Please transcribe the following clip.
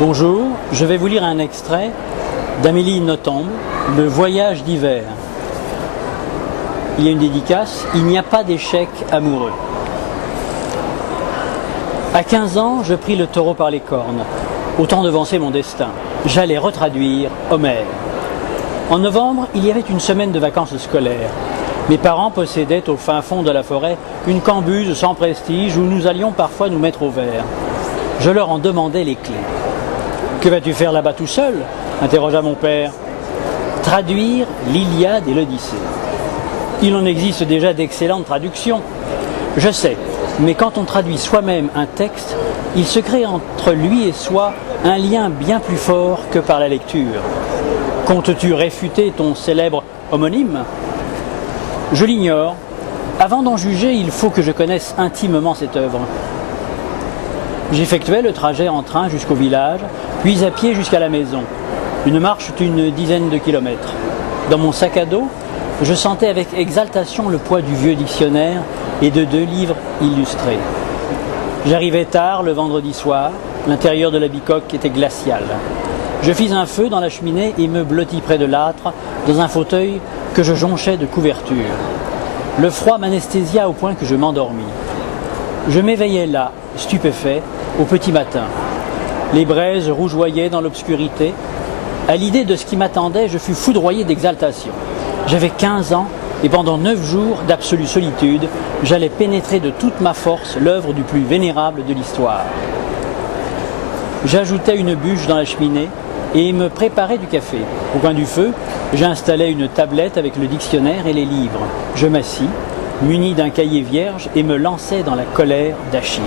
Bonjour, je vais vous lire un extrait d'Amélie Nothomb, Le voyage d'hiver. Il y a une dédicace, il n'y a pas d'échec amoureux. À 15 ans, je pris le taureau par les cornes. Autant devancer mon destin. J'allais retraduire Homère. En novembre, il y avait une semaine de vacances scolaires. Mes parents possédaient au fin fond de la forêt une cambuse sans prestige où nous allions parfois nous mettre au vert. Je leur en demandais les clés. « Que vas-tu faire là-bas tout seul ?» interrogea mon père. « Traduire l'Iliade et l'Odyssée. » Il en existe déjà d'excellentes traductions. Je sais, mais quand on traduit soi-même un texte, il se crée entre lui et soi un lien bien plus fort que par la lecture. Comptes-tu réfuter ton célèbre homonyme ? Je l'ignore. Avant d'en juger, il faut que je connaisse intimement cette œuvre. J'effectuais le trajet en train jusqu'au village, puis à pied jusqu'à la maison. Une marche d'une dizaine de kilomètres. Dans mon sac à dos, je sentais avec exaltation le poids du vieux dictionnaire et de 2 livres illustrés. J'arrivais tard le vendredi soir, l'intérieur de la bicoque était glacial. Je fis un feu dans la cheminée et me blottis près de l'âtre, dans un fauteuil que je jonchais de couverture. Le froid m'anesthésia au point que je m'endormis. Je m'éveillai là, stupéfait, au petit matin. Les braises rougeoyaient dans l'obscurité. À l'idée de ce qui m'attendait, je fus foudroyé d'exaltation. J'avais 15 ans et pendant 9 jours d'absolue solitude, j'allais pénétrer de toute ma force l'œuvre du plus vénérable de l'histoire. J'ajoutais une bûche dans la cheminée et me préparais du café. Au coin du feu, j'installais une tablette avec le dictionnaire et les livres. Je m'assis, muni d'un cahier vierge, et me lançai dans la colère d'Achille.